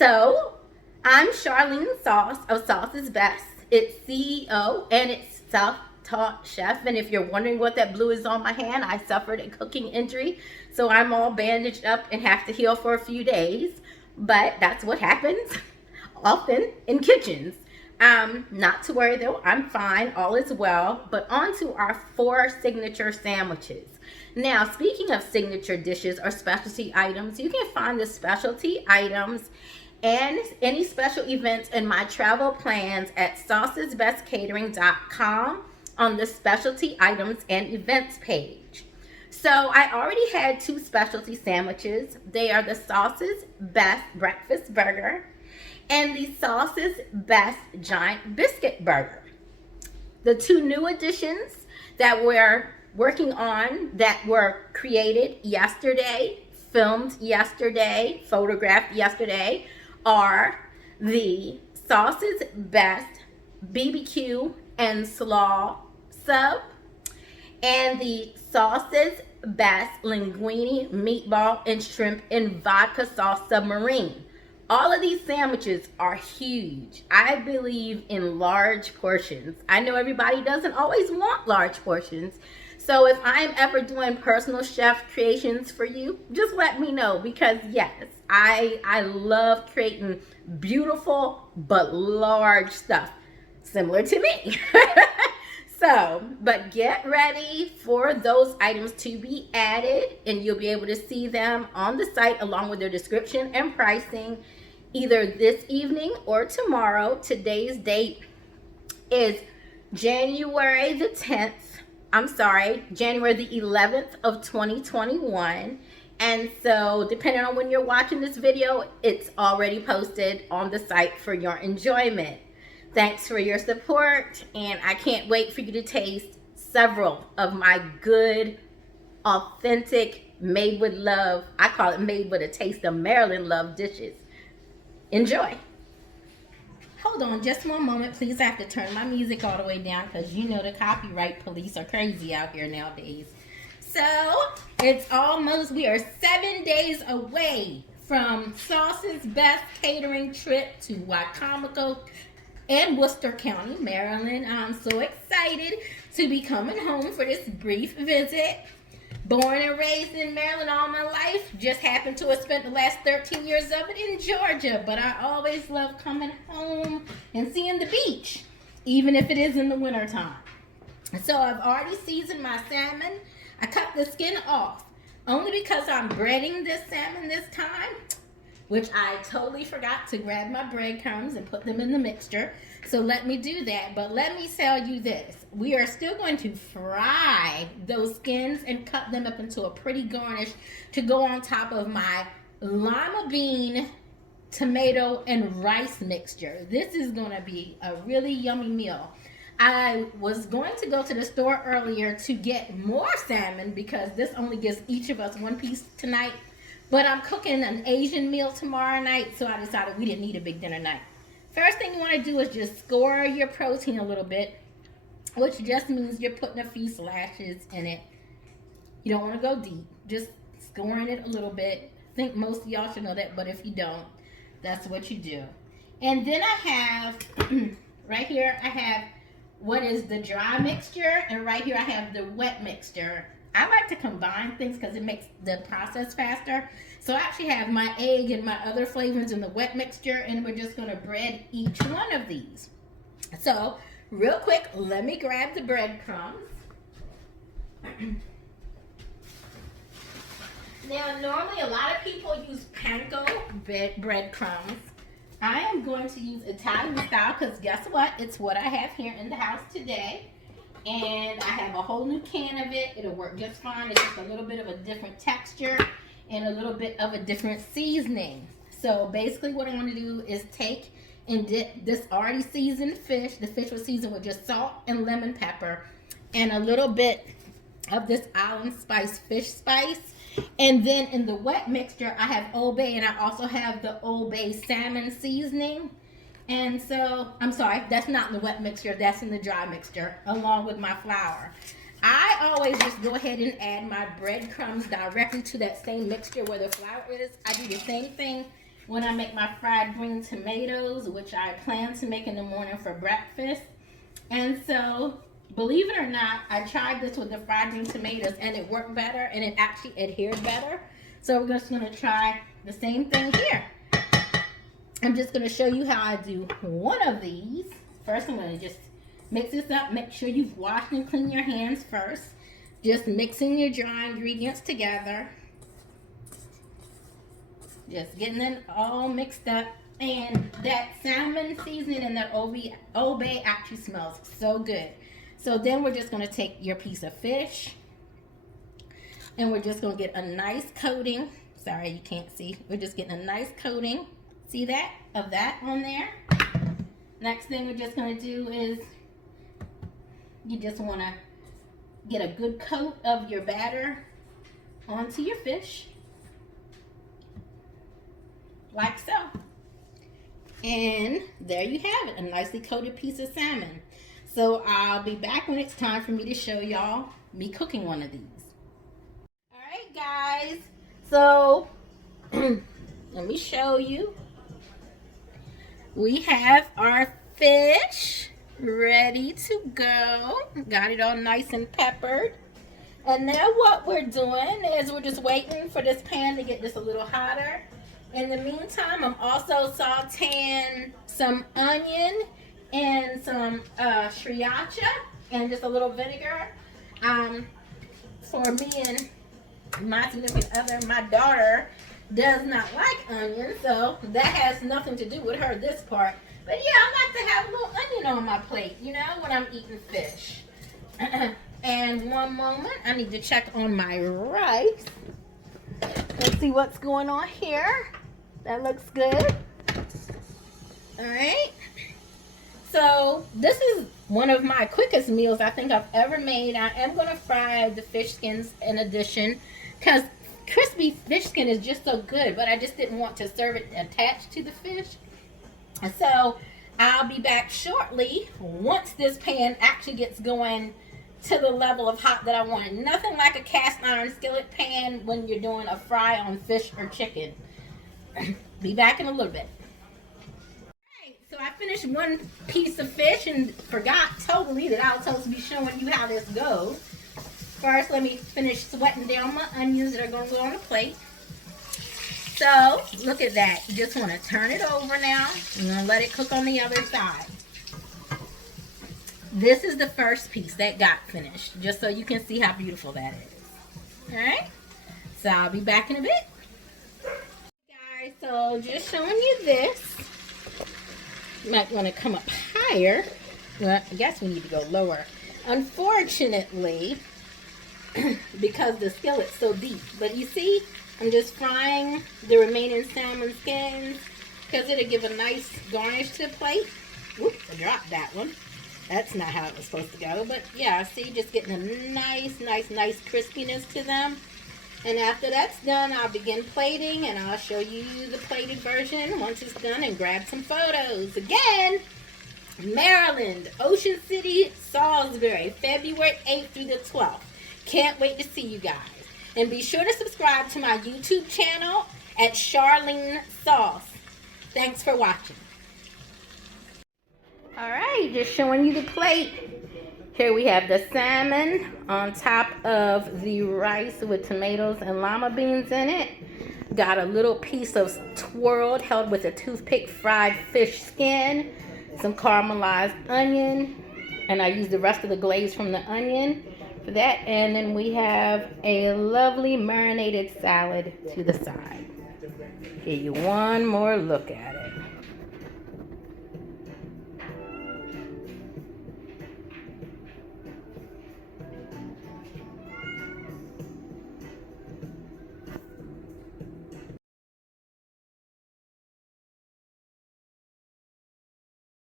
So I'm Charlene Sauce of Sauce is Best. It's CEO and it's self-taught chef. And if you're wondering what that blue is on my hand, I suffered a cooking injury. So I'm all bandaged up and have to heal for a few days. But that's what happens often in kitchens. Not to worry though, I'm fine, all is well. But on to our 4 signature sandwiches. Now, speaking of signature dishes or specialty items, you can find the specialty items and any special events in my travel plans at saucesbestcatering.com on the specialty items and events page. So I already had 2 specialty sandwiches. They are the Sauce's Best Breakfast Burger and the Sauce's Best Giant Biscuit Burger. The 2 new additions that we're working on that were created yesterday, filmed yesterday, photographed yesterday are the Sauce's Best BBQ and Slaw Sub and the Sauce's Best Linguine Meatball and Shrimp and Vodka Sauce Submarine. All of these sandwiches are huge. I believe in large portions. I know everybody doesn't always want large portions. So if I'm ever doing personal chef creations for you, just let me know because yes, I love creating beautiful but large stuff similar to me. So, but get ready for those items to be added and you'll be able to see them on the site along with their description and pricing either this evening or tomorrow. Today's date is January the 11th of 2021. And so depending on when you're watching this video, it's already posted on the site for your enjoyment. Thanks for your support, and I can't wait for you to taste several of my good, authentic, made with love, I call it made with a taste of Maryland love dishes. Enjoy. Hold on just one moment, please. I have to turn my music all the way down because you know the copyright police are crazy out here nowadays. So, we are 7 days away from Sauce's Best Catering trip to Wicomico and Worcester County, Maryland. I'm so excited to be coming home for this brief visit. Born and raised in Maryland all my life, just happened to have spent the last 13 years of it in Georgia, but I always love coming home and seeing the beach, even if it is in the wintertime. So I've already seasoned my salmon. I cut the skin off, only because I'm breading this salmon this time, which I totally forgot to grab my breadcrumbs and put them in the mixture. So let me do that. But let me tell you this. We are still going to fry those skins and cut them up into a pretty garnish to go on top of my lima bean, tomato, and rice mixture. This is going to be a really yummy meal. I was going to go to the store earlier to get more salmon because this only gives each of us 1 piece tonight. But I'm cooking an Asian meal tomorrow night, so I decided we didn't need a big dinner night. First thing you want to do is just score your protein a little bit, which just means you're putting a few slashes in it. You don't want to go deep, just scoring it a little bit. I think most of y'all should know that, but if you don't, that's what you do. And then I have, right here, I have what is the dry mixture, and right here I have the wet mixture. I like to combine things because it makes the process faster. So I actually have my egg and my other flavors in the wet mixture, and we're just going to bread each one of these. So real quick, let me grab the breadcrumbs. Now, normally a lot of people use panko breadcrumbs. I am going to use Italian style because guess what? It's what I have here in the house today. And I have a whole new can of it. It'll work just fine. It's just a little bit of a different texture and a little bit of a different seasoning. So basically what I want to do is take and dip this already seasoned fish. The fish was seasoned with just salt and lemon pepper and a little bit of this island spice, fish spice. And then in the wet mixture, I have Old Bay, and I also have the Old Bay salmon seasoning. And so, I'm sorry, that's not in the wet mixture, that's in the dry mixture, along with my flour. I always just go ahead and add my breadcrumbs directly to that same mixture where the flour is. I do the same thing when I make my fried green tomatoes, which I plan to make in the morning for breakfast. And so, believe it or not, I tried this with the fried green tomatoes and it worked better and it actually adhered better. So we're just gonna try the same thing here. I'm just gonna show you how I do one of these. First, I'm gonna just mix this up. Make sure you've washed and cleaned your hands first. Just mixing your dry ingredients together. Just getting it all mixed up. And that salmon seasoning and that Old Bay actually smells so good. So then we're just going to take your piece of fish. And we're just going to get a nice coating. Sorry, you can't see. We're just getting a nice coating. See that? Of that on there. Next thing we're just going to do is you just want to get a good coat of your batter onto your fish. Like so. And there you have it, a nicely coated piece of salmon. So I'll be back when it's time for me to show y'all me cooking one of these. All right, guys. So let me show you. We have our fish ready to go. Got it all nice and peppered. And now what we're doing is we're just waiting for this pan to get just a little hotter. In the meantime, I'm also sauteing some onion and some sriracha and just a little vinegar. For me and my significant other, my daughter does not like onion, so that has nothing to do with her, this part. But yeah, I like to have a little onion on my plate, you know, when I'm eating fish. And one moment, I need to check on my rice. Let's see what's going on here. That looks good. All right. So this is one of my quickest meals I think I've ever made. I am going to fry the fish skins in addition because crispy fish skin is just so good, but I just didn't want to serve it attached to the fish. So I'll be back shortly once this pan actually gets going to the level of hot that I want. Nothing like a cast iron skillet pan when you're doing a fry on fish or chicken. Be back in a little bit. Alright, so I finished one piece of fish and forgot totally that I was supposed to be showing you how this goes. First, let me finish sweating down my onions that are going to go on the plate. So, look at that. You just want to turn it over now and let it cook on the other side. This is the first piece that got finished, just so you can see how beautiful that is. Alright, so I'll be back in a bit. Guys, so just showing you this. You might want to come up higher. Well, I guess we need to go lower. Unfortunately, because the skillet's so deep. But you see, I'm just frying the remaining salmon skins because it'll give a nice garnish to the plate. Whoops, I dropped that one. That's not how it was supposed to go. But yeah, see, just getting a nice crispiness to them. And after that's done, I'll begin plating and I'll show you the plated version once it's done and grab some photos. Again, Maryland, Ocean City, Salisbury, February 8th through the 12th. Can't wait to see you guys. And be sure to subscribe to my YouTube channel at Charlene Sauce. Thanks for watching. Alright, just showing you the plate. Here we have the salmon on top of the rice with tomatoes and lima beans in it. Got a little piece of twirled, held with a toothpick, fried fish skin. Some caramelized onion. And I used the rest of the glaze from the onion for that. And then we have a lovely marinated salad to the side. Give you one more look at it.